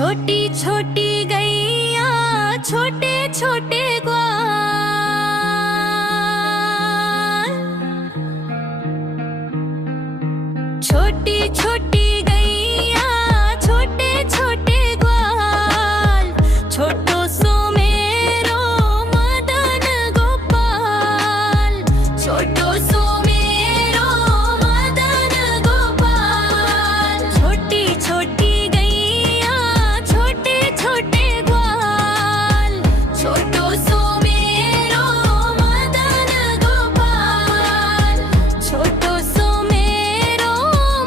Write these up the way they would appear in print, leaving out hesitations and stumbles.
छोटी छोटी गैया छोटे छोटे ग्वाल। छोटी छोटी गैया छोटे छोटे ग्वाल। छोटो सो मेरो मदन गोपाल। छोटो सो मेरो मदन गोपाल। छोटी छोटी गैया छोटे छोटे ग्वाल। छोटो सो मेरो मदन गोपाल। छोटो सो मेरो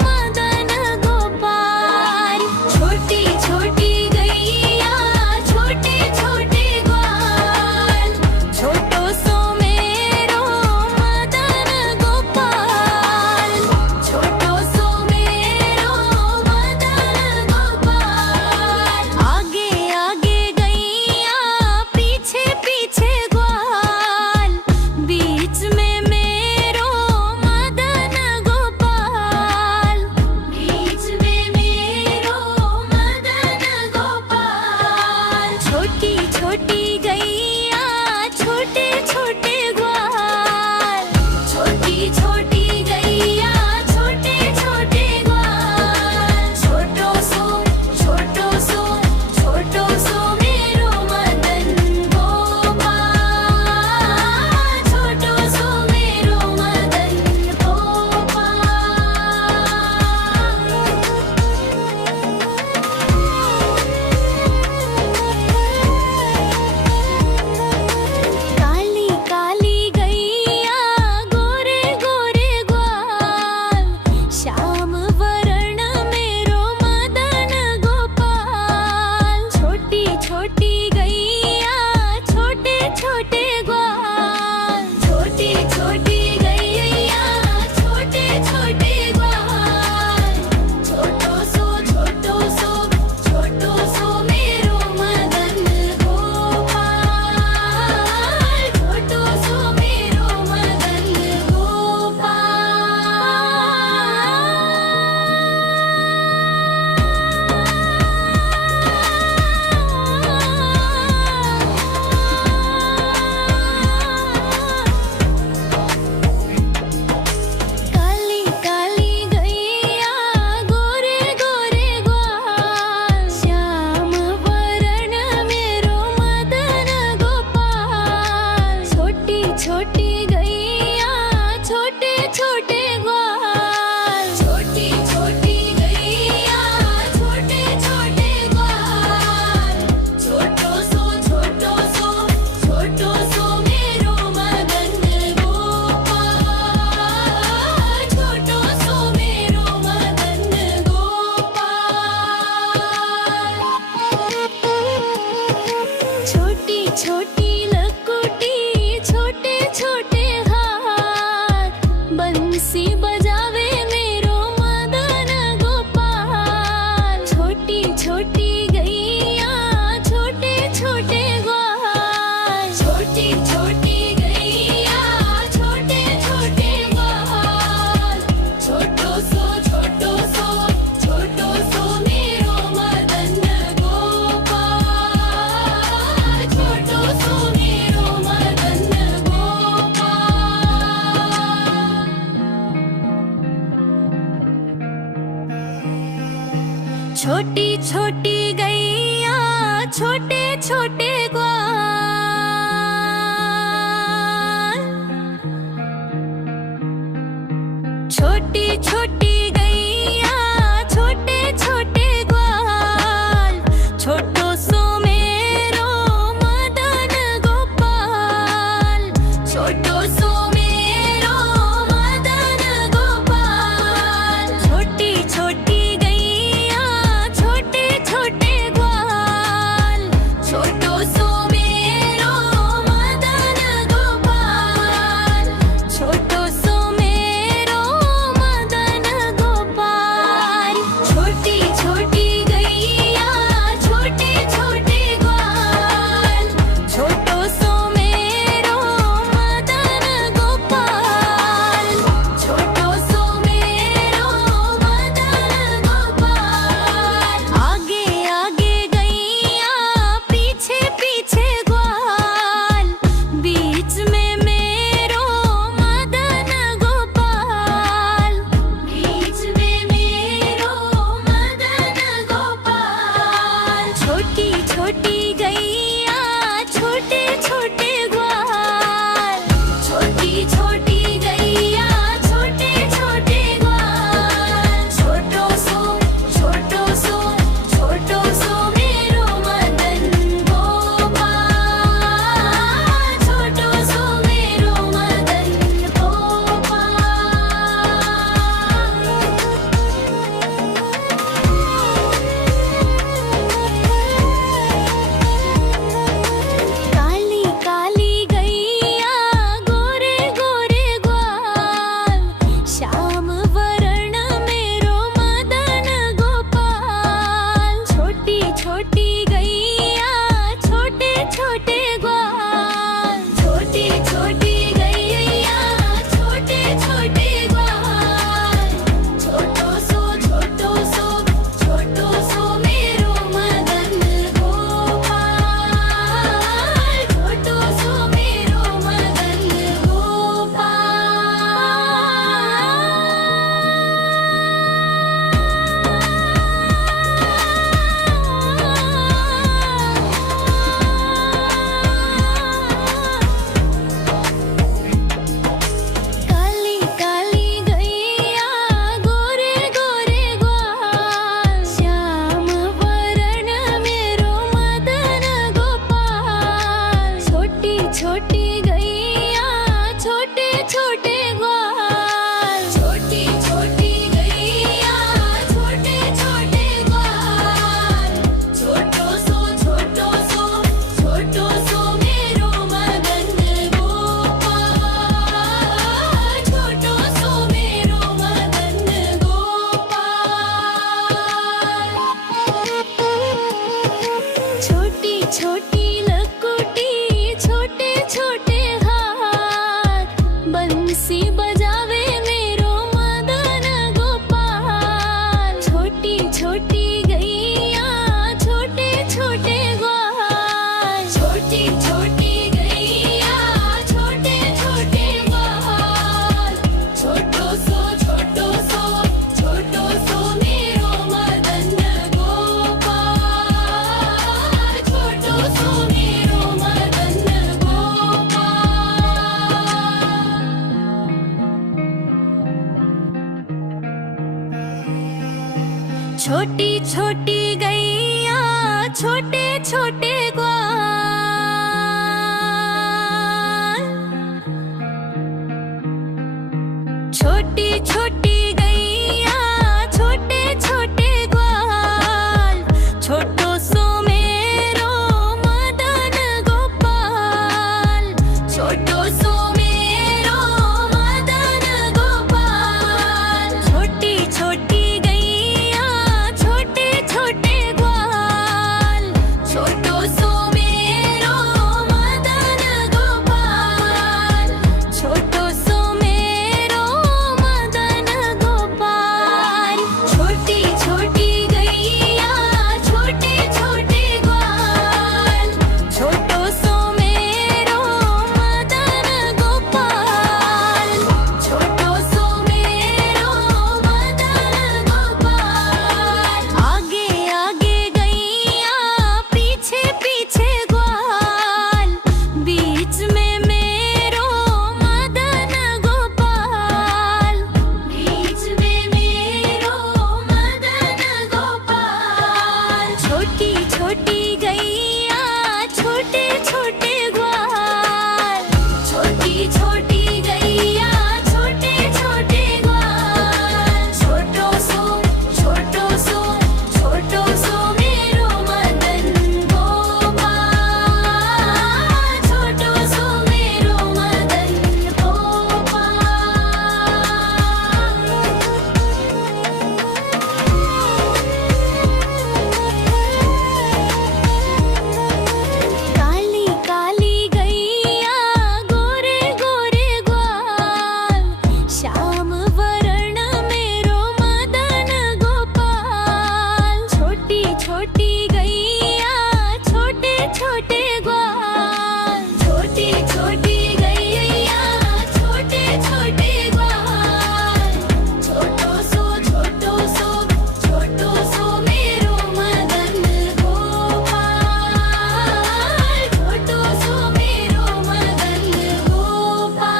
मदन गोपाल। छोटी छोटी गैया छोटे छोटे ग्वाल। छोटो सो मेरो मदन गोपाल। छोटो सो मेरो मदन गोपाल। आगे आगे गैया पीछे पीछे ग्वाल। बीच में मेरो मदन गोपाल। बीच में मेरो मदन गोपाल। छोटी छोटी गैया छोटे छोटे ग्वाल। छोटी छोटी गैया छोटे छोटे ग्वाल। छोटो सो मेरो मदन गोपाल। छोटो सो मेरो मदन गोपाल। काली काली गैया गोरे गोरे ग्वाल। श्याम वर्ण मेरो मदन गोपाल। छोटी छोटी गैया छोटे छोटे ग्वाल। छोटी छोटी गैया छोटे छोटे ग्वाल। छोटो सो मेरो मदन गोपाल। छोटो सो मेरो मदन गोपाल। काली काली गैया गोरे गोरे ग्वाल। श्याम वर्ण मेरो मदन गोपाल। छोटी छोटी गैया छोटे छोटे ग्वाल। छोटी छोटी गैया छोटे छोटे ग्वाल। छोटो सो मेरो मदन गोपाल। छोटो सो मेरो मदन गोपाल। छोटी छोटी लकुटी छोटे छोटे हाथ। बंसी बजावे मेरो मदन गोपाल। छोटी छोटी गैया छोटे छोटे ग्वाल। छोटी छोटी गैया छोटे छोटे ग्वाल। छोटो सो मेरो मदन गोपाल। छोटो सो मेरो मदन गोपाल। छोटी छोटी गैया छोटे छोटे ग्वाल। छोटी छोटी गैया छोटे छोटे ग्वाल। छोटो सो मेरो मदन गोपाल। छोटो सो मेरो मदन गोपाल। छोटी छोटी गैया छोटे छोटे ग्वाल। छोटो सो मेरो मदन गोपाल। छोटो सो मेरो मदन छोटी गैया छोटे छोटे ग्वाल, छोटी छोटी गैया छोटे छोटे ग्वाल, छोटो सो छोटो सो छोटो सो मेरो मदन गोपाल, छोटो सो मेरो मदन गोपाल। छोटी छोटी लकुटी छोटे छोटे हाथ, बंसी बजावे मेरो मदन गोपाल, छोटी छोटी गैया छोटे छोटे ग्वाल, छोटी छोटी गैया छोटे छोटे ग्वाल, छोटो सो छोटो सो छोटो सो मेरो मदन गोपाल, छोटो सो मेरो मदन गोपाल। छोटी छोटी गैया छोटे छोटे ग्वाल, छोटी छोटी गैया छोटे छोटे ग्वाल, छोटो सो मेरो मदन गोपाल, छोटो सो मेरो मदन गोपाल। छोटी छोटी गैया छोटे छोटे ग्वाल, छोटो सो मेरो मदन गोपाल, छोटो सो मेरो मदन गोपाल। छोटी छोटी गैया छोटे छोटे ग्वाल, छोटो सो मेरो मदन गोपाल, छोटो सो मेरो मदन गोपाल। आगे आगे गैया पीछे पीछे ग्वाल, बीच में मेरो मदन गोपाल, बीच में मेरो मदन गोपाल। छोटी छोटी गैया छोटे छोटे ग्वाल, छोटी छोटी गैया छोटे छोटे ग्वाल, छोटो सो छोटो सो छोटो सो मेरो मदन गोपाल, छोटो सो मेरो मदन गोपाल। काली काली गैया गोरे गोरे ग्वाल, श्याम वर्ण मेरो मदन गोपाल, छोटी छोटी गैया छोटे छोटे ग्वाल, छोटी छोटी गैया छोटे छोटे ग्वाल, छोटो सो छोटो सो छोटो सो मेरो मदन गोपाल, छोटो सो मेरो मदन गोपाल।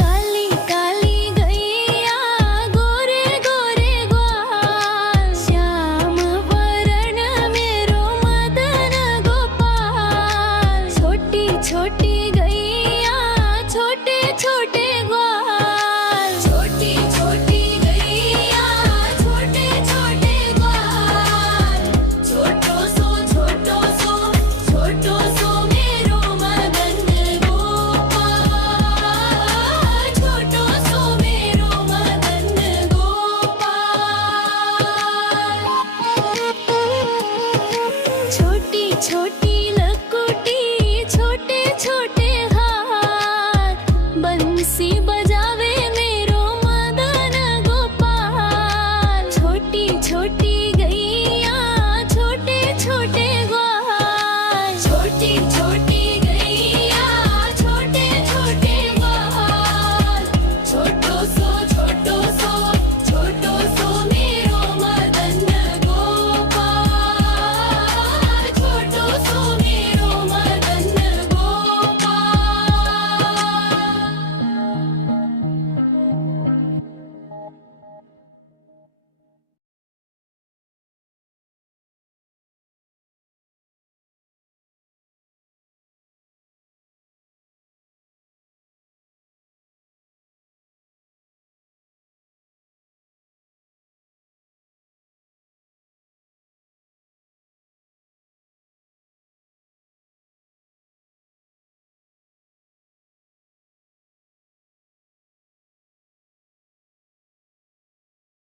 काली काली गैया गोरे गोरे ग्वाल, श्याम वर्ण मेरो मदन गोपाल, छोटी छोटी गैया छोटे छोटे ग्वाल, छोटी छोटी गैया छोटे छोटे ग्वाल, छोटो सो छोटो सो छोटो सो मेरो मदन गोपाल, छोटो सो मेरो मदन गोपाल। छोटी छोटी लकुटी छोटे छोटे